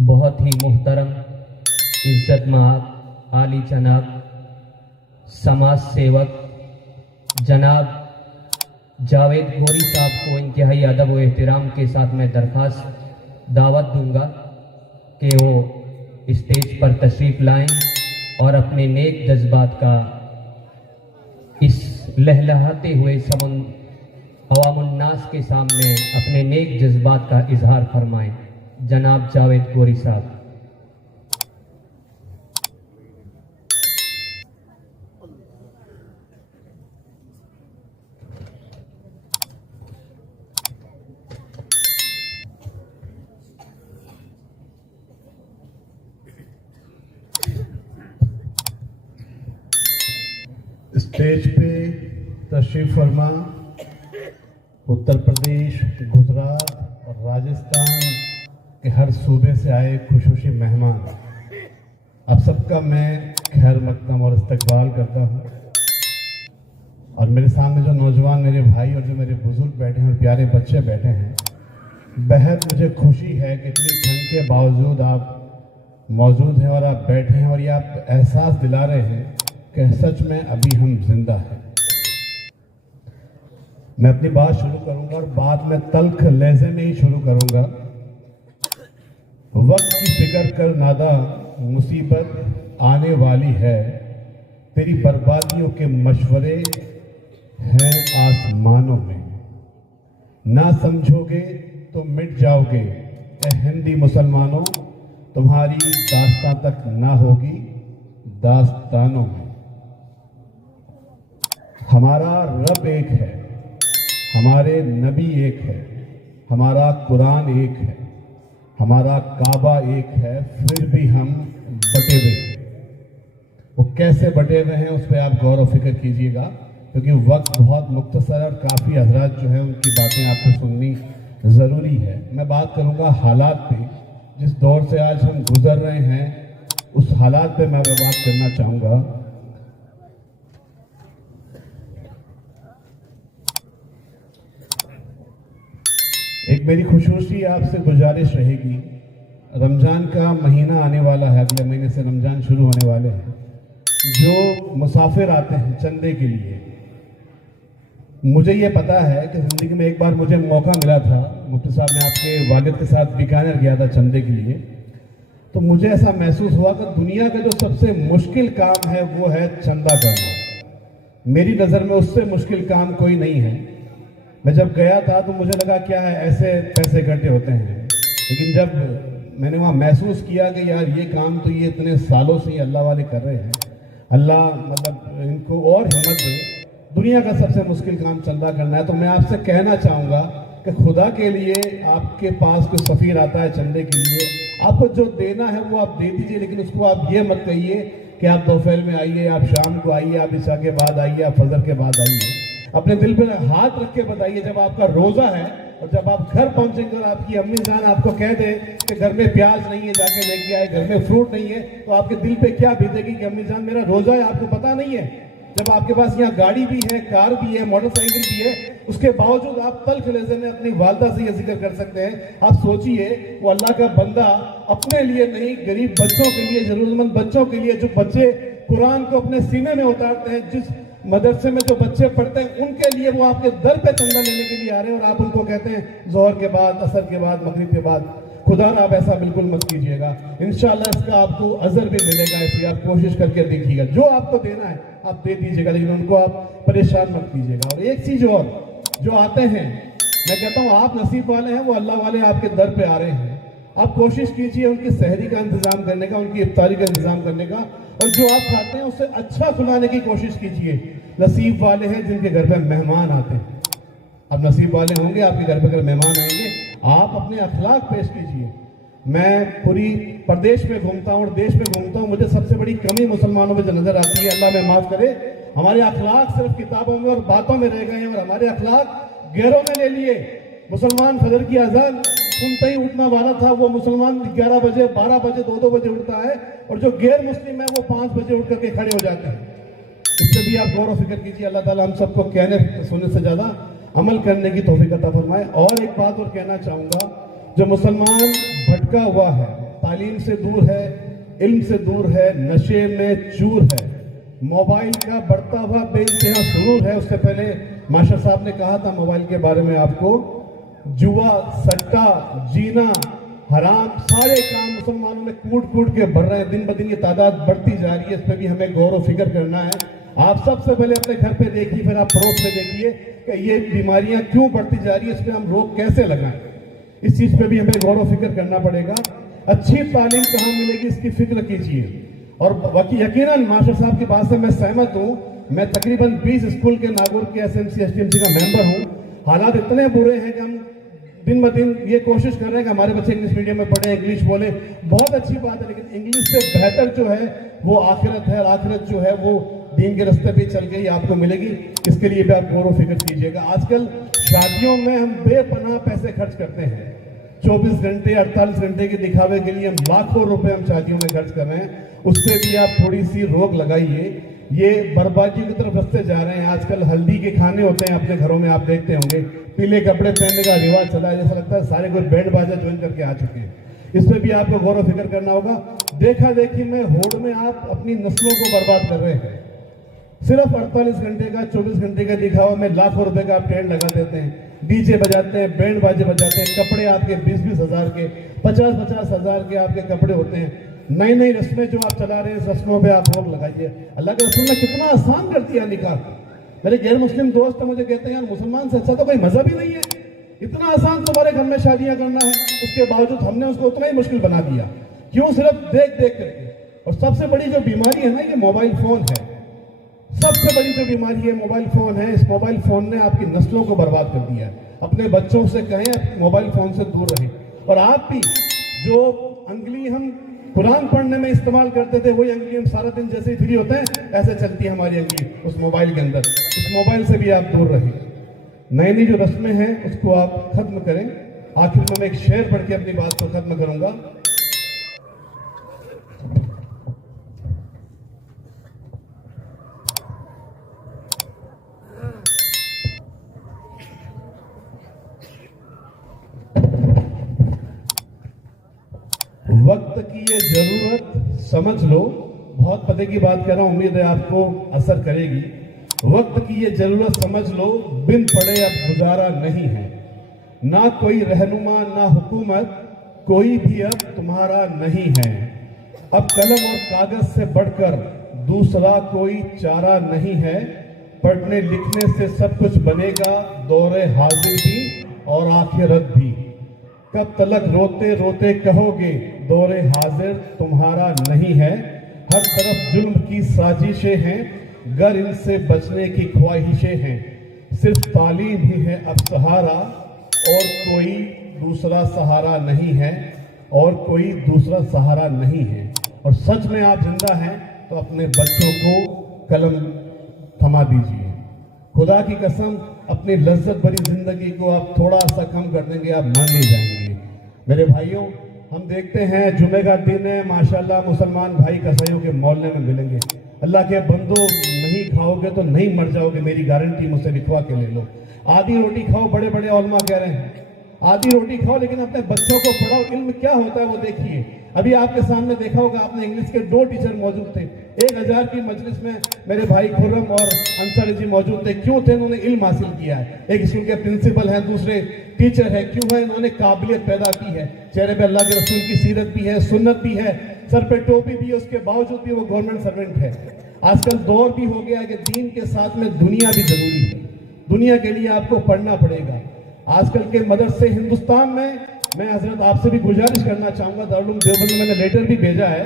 बहुत ही मुहतरम, इज्जत महाब, आली जनाब, समाज सेवक जनाब जावेद गोरी साहब को इंतहाई अदब व एहतराम के साथ मैं दरख्वास्त दावत दूंगा कि वो स्टेज पर तशरीफ़ लाएं और अपने नेक जज्बात का इस लहलहाते हुए अवामुन्नास के सामने अपने नेक जज्बात का इजहार फरमाएं। जनाब जावेद गोरी साहब। स्टेज पे तशरीफ फरमा उत्तर प्रदेश, गुजरात और राजस्थान के हर सूबे से आए खुशूसी मेहमान, आप सबका मैं खैर मकदम और इस्तकबाल करता हूँ। और मेरे सामने जो नौजवान मेरे भाई और जो मेरे बुजुर्ग बैठे हैं और प्यारे बच्चे बैठे हैं, बेहद मुझे खुशी है कि इतनी ठंड के बावजूद आप मौजूद हैं और आप बैठे हैं और ये आप एहसास दिला रहे हैं कि सच में अभी हम जिंदा हैं। मैं अपनी बात शुरू करूंगा और बाद में तल्ख लहजे में ही शुरू करूंगा। वक्त की फिक्र कर नादा, मुसीबत आने वाली है, तेरी बर्बादियों के मशवरे हैं आसमानों में, ना समझोगे तो मिट जाओगे ए हिंदी मुसलमानों, तुम्हारी दास्तां तक ना होगी दास्तानों में। हमारा रब एक है, हमारे नबी एक है, हमारा कुरान एक है, हमारा काबा एक है, फिर भी हम बटे हुए हैं। वो कैसे बटे हुए हैं उस पर आप गौर और फिक्र कीजिएगा, क्योंकि वक्त बहुत मुख्तसर और काफ़ी हजरात जो है उनकी बातें आपको सुननी ज़रूरी है। मैं बात करूँगा हालात पे, जिस दौर से आज हम गुजर रहे हैं उस हालात पे मैं बात करना चाहूँगा। एक मेरी खुशूसी आपसे गुजारिश रहेगी, रमज़ान का महीना आने वाला है, अगले महीने से रमज़ान शुरू होने वाले हैं। जो मुसाफिर आते हैं चंदे के लिए, मुझे ये पता है कि ज़िंदगी में एक बार मुझे मौका मिला था, मुफ्ती साहब मैं आपके वालिद के साथ बीकानेर गया था चंदे के लिए, तो मुझे ऐसा महसूस हुआ कि दुनिया का जो सबसे मुश्किल काम है वो है चंदा करना। मेरी नज़र में उससे मुश्किल काम कोई नहीं है। मैं जब गया था तो मुझे लगा क्या है, ऐसे पैसे इकट्ठे होते हैं, लेकिन जब मैंने वहाँ महसूस किया कि यार ये काम तो ये इतने सालों से ही अल्लाह वाले कर रहे हैं, अल्लाह मतलब इनको और हिम्मत दे। दुनिया का सबसे मुश्किल काम चंदा करना है। तो मैं आपसे कहना चाहूँगा कि खुदा के लिए आपके पास कोई सफ़ीर आता है चंदे के लिए, आपको जो देना है वो आप दे दीजिए, लेकिन उसको आप ये मत कहिए कि आप दोपहर में आइए, आप शाम को आइए, आप इशा के बाद आइए, आप फजर के बाद आइए। अपने दिल पर हाथ रख के बताइए, जब आपका रोज़ा है और जब आप घर पहुंचेंगे और आपकी अम्मी जान आपको कह दे कि घर में प्याज नहीं है, जाके लेके आए, घर में फ्रूट नहीं है, तो आपके दिल पे क्या बीतेगी कि अम्मी जान मेरा रोज़ा है, आपको पता नहीं है। जब आपके पास यहाँ गाड़ी भी है, कार भी है, मोटरसाइकिल भी है, उसके बावजूद आप तल्ख लहजे में अपनी वालदा से ये जिक्र कर सकते हैं। आप सोचिए, वो अल्लाह का बंदा अपने लिए नहीं, गरीब बच्चों के लिए, जरूरतमंद बच्चों के लिए, जो बच्चे कुरान को अपने सीने में उतारते हैं, जिस मदरसे में जो बच्चे पढ़ते हैं, उनके लिए वो आपके दर पे चंदा लेने के लिए आ रहे हैं और आप उनको कहते हैं जोहर के बाद, असर के बाद, मगरिब के बाद। खुदा आप ऐसा बिल्कुल मत कीजिएगा, इंशाल्लाह इसका आपको अजर भी मिलेगा। इसलिए आप कोशिश करके देखिएगा, जो आपको देना है आप दे दीजिएगा, लेकिन उनको आप परेशान मत कीजिएगा। और एक चीज और, जो आते हैं, मैं कहता हूँ आप नसीब वाले हैं, वो अल्लाह वाले आपके दर पे आ रहे हैं। आप कोशिश कीजिए उनकी सहरी का इंतजाम करने का, उनकी इफ्तारी का इंतजाम करने का, और जो आप खाते हैं उससे अच्छा सुनाने की कोशिश कीजिए। नसीब वाले हैं जिनके घर पे मेहमान आते हैं। अब नसीब वाले होंगे आपके घर पे अगर मेहमान आएंगे, आप अपने अखलाक पेश कीजिए। मैं पूरी प्रदेश में घूमता हूँ और देश में घूमता हूँ, मुझे सबसे बड़ी कमी मुसलमानों में जो नजर आती है, अल्लाह में माफ करे, हमारे अखलाक सिर्फ किताबों में और बातों में रह गए हैं और हमारे अखलाक गैरों में ले लिए। मुसलमान फजर की अजान सुनते ही उठना वाला था, वो मुसलमान 11 बजे, 12 बजे, 2-2 बजे उठता है, और जो गैर मुस्लिम है वो 5 बजे उठ करके खड़े हो जाते हैं। इस पर भी आप गौर और फिक्र कीजिए। अल्लाह ताला हम सबको कहने सुनने से ज़्यादा अमल करने की तौफीक अता फरमाए। और एक बात और कहना चाहूँगा, जो मुसलमान भटका हुआ है, तालीम से दूर है, इल्म से दूर है, नशे में चूर है, मोबाइल का बढ़ता हुआ बेइंतहा सुरूर है। उससे पहले मास्टर साहब ने कहा था मोबाइल के बारे में आपको, जुआ, सट्टा, जीना, हराम, सारे काम मुसलमानों में कूट कूट के बढ़ रहे हैं। दिन ब दिन ये तादाद बढ़ती जा रही है, इस पर भी हमें गौर व फिक्र करना है। आप सबसे पहले अपने घर पे देखिए, फिर आप पड़ोस में देखिए कि ये बीमारियां क्यों बढ़ती जा रही है, इस पर हम रोक कैसे लगाएं। इस चीज पे भी हमें गौर व फिक्र करना पड़ेगा। अच्छी तालीम कहाँ मिलेगी इसकी फिक्र कीजिए। और बाकी यकीनन मास्टर साहब की बात से मैं सहमत हूँ। मैं तकरीबन 20 स्कूल के नागौर के एसएमसी एसटीएमसी का मेंबर हूँ। हालात इतने बुरे हैं कि हम दिन ब दिन ये कोशिश कर रहे हैं कि हमारे बच्चे इंग्लिश मीडियम में पढ़े, इंग्लिश बोले, बहुत अच्छी बात है, लेकिन इंग्लिश से बेहतर जो है वो आखिरत है। और आखिरत जो है वो दीन के रास्ते पे चल गई आपको मिलेगी। इसके लिए भी आप गौर व फिक्र कीजिएगा। आजकल शादियों में हम बेपनाह पैसे खर्च करते हैं। 24 घंटे 48 घंटे के दिखावे के लिए हम लाखों रुपए हम शादियों में खर्च कर रहे हैं। उस पर भी आप थोड़ी सी रोक लगाइए। ये बर्बादी की तरफ रस्ते जा रहे हैं। आजकल हल्दी के खाने होते हैं अपने घरों में, आप देखते होंगे, पीले कपड़े पहनने का रिवाज चला है। जैसा लगता है सारे कोई बैंड बाजा ज्वाइन करके आ चुके हैं। इस पर भी आपको गौर व फिक्र करना होगा। देखा देखी में, होड़ में आप अपनी नस्लों को बर्बाद कर रहे हैं। सिर्फ 48 घंटे का 24 घंटे का दिखावा में लाखों रुपए का आप टेंट लगा देते हैं, डीजे बजाते हैं, बैंड बाजे बजाते हैं, कपड़े आपके 20-20 हजार के, 50-50 हजार के आपके कपड़े होते हैं। नई नई रस्में जो आप चला रहे हैं, इस रस्मों पे आप रोक लगाइए। अल्लाह के रसूल ने कितना आसान कर दिया निकाह। मेरे गैर मुस्लिम दोस्त मुझे कहते हैं यार मुसलमान से अच्छा तो कोई मजहब ही नहीं है, इतना आसान तुम्हारे घर में शादियां करना है। उसके बावजूद हमने उसको उतना ही मुश्किल बना दिया। क्यों? सिर्फ देख देख करके। और सबसे बड़ी जो बीमारी है ना, ये मोबाइल फोन है। सबसे बड़ी जो बीमारी है मोबाइल फोन है। इस मोबाइल फोन ने आपकी नस्लों को बर्बाद कर दिया है। अपने बच्चों से कहें मोबाइल फोन से दूर रहें। और आप भी जो अंगली हम कुरान पढ़ने में इस्तेमाल करते थे, वही अंगली हम सारा दिन जैसे ही फ्री होते हैं ऐसे चलती है हमारी अंगली उस मोबाइल के अंदर। इस मोबाइल से भी आप दूर रहें। नई नई जो रस्में हैं उसको आप खत्म करें। आखिर में मैं एक शेर पढ़ के अपनी बात को खत्म करूंगा। वक्त की ये जरूरत समझ लो। बहुत पते की बात कर रहा हूं, उम्मीद है आपको असर करेगी। वक्त की ये जरूरत समझ लो, बिन पढ़े अब गुजारा नहीं है। ना कोई रहनुमा ना हुकूमत, कोई भी अब तुम्हारा नहीं है। अब कलम और कागज से बढ़कर दूसरा कोई चारा नहीं है। पढ़ने लिखने से सब कुछ बनेगा, दौरे हाजिर भी और आखिरत भी। कब तलक रोते रोते कहोगे, दौरे हाजिर तुम्हारा नहीं है। हर तरफ जुल्म की साजिशें हैं, गर इनसे बचने की ख्वाहिशें हैं। सिर्फ तालीम ही है अब सहारा, और कोई दूसरा सहारा नहीं है, और कोई दूसरा सहारा नहीं है। और सच में आप जिंदा हैं तो अपने बच्चों को कलम थमा दीजिए। खुदा की कसम, अपनी लज्जत भरी जिंदगी को आप थोड़ा सा कम कर देंगे, आप मर नहीं जाएंगे। मेरे भाइयों, हम देखते हैं जुमे का दिन है, माशाल्लाह मुसलमान भाई कसाईयों के मोहल्ले में मिलेंगे। अल्लाह के बंदो, नहीं खाओगे तो नहीं मर जाओगे, मेरी गारंटी मुझसे लिखवा के ले लो। आधी रोटी खाओ, बड़े बड़े उलमा कह रहे हैं आधी रोटी खाओ, लेकिन अपने बच्चों को पढ़ाओ। इल्म क्या होता है वो देखिए। अभी आपके सामने देखा होगा आपने, इंग्लिश के 2 टीचर मौजूद थे। 1000 की मजलिस में मेरे भाई खुर्रम और अंसारी जी मौजूद थे। क्यों थे? इन्होंने इल्म हासिल किया है। एक स्कूल के प्रिंसिपल हैं, दूसरे टीचर है। क्यों है? इन्होंने काबिलियत पैदा की है। चेहरे पे अल्लाह के रसूल की सीरत भी है, सुन्नत भी है, सर पे टोपी भी है, उसके बावजूद भी वो गवर्नमेंट सर्वेंट है। आजकल दौर भी हो गया कि दीन के साथ में दुनिया भी जरूरी है। दुनिया के लिए आपको पढ़ना पड़ेगा। आजकल के मदरसे हिंदुस्तान में, मैं हजरत आपसे भी गुजारिश करना चाहूंगा, दारुल उलूम देवबंद में मैंने लेटर भी भेजा है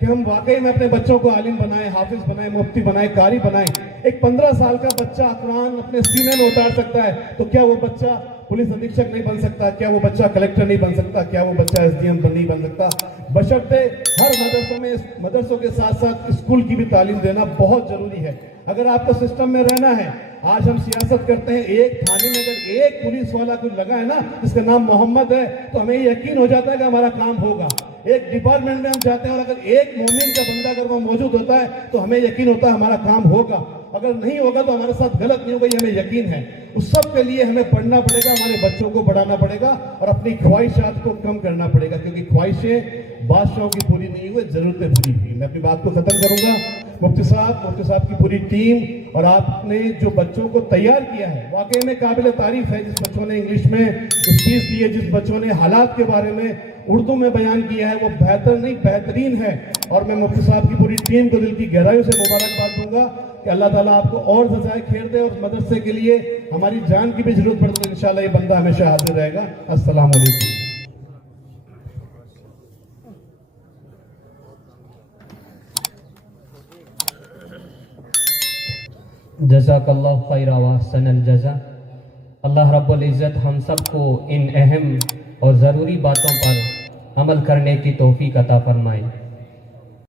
कि हम वाकई में अपने बच्चों को आलिम बनाएं, हाफिज बनाएं, मुफ्ती बनाएं, कारी बनाएं। एक 15 साल का बच्चा कुरान अपने सीने में उतार सकता है, तो क्या वो बच्चा पुलिस अधीक्षक नहीं बन सकता? क्या वो बच्चा कलेक्टर नहीं बन सकता? क्या वो बच्चा एसडीएम नहीं बन सकता? बशर्ते हर मदरसों में, मदरसों के साथ साथ स्कूल की भी तालीम देना बहुत जरूरी है। अगर आपको सिस्टम में रहना है, आज हम सियासत करते हैं, एक थाने में अगर एक पुलिस वाला कुछ लगा है ना जिसका नाम मोहम्मद है, तो हमें यकीन हो जाता है कि हमारा काम होगा। एक डिपार्टमेंट में हम जाते हैं और अगर एक मोमिन का बंदा अगर वो मौजूद होता है तो हमें यकीन होता है हमारा काम होगा। अगर नहीं होगा तो हमारे साथ गलत नहीं होगा, ये हमें यकीन है। उस सब के लिए हमें पढ़ना पड़ेगा, हमारे बच्चों को बढ़ाना पड़ेगा और अपनी ख्वाहिशात को कम करना पड़ेगा, क्योंकि ख्वाहिशें बादशाहों की पूरी नहीं हुई, जरूरतें पूरी हुई। मैं अपनी बात को खत्म करूंगा। मुफ्ती साहब की पूरी टीम और आपने जो बच्चों को तैयार किया है, वाकई में काबिल तारीफ है। जिस बच्चों ने इंग्लिश में स्पीच दी है, जिस बच्चों ने हालात के बारे में उर्दू में बयान किया है, वो बेहतर नहीं बेहतरीन है। और मैं मुफ्ती साहब की पूरी टीम को दिल की गहराइयों से मुबारकबाद दूंगा कि अल्लाह ताला आपको और जजाए खैर दे। और मदरसे के लिए हमारी जान की भी जरूरत पड़े तो इंशाल्लाह ये बंदा हमेशा हाजिर रहेगा। अस्सलाम वालेकुम। जज़ाकल्लाहु खैरा व अहसनल जज़ा। अल्लाह रब्बुल इज़्ज़त हम सबको इन अहम और ज़रूरी बातों पर अमल करने की तौफीक अता फरमाए।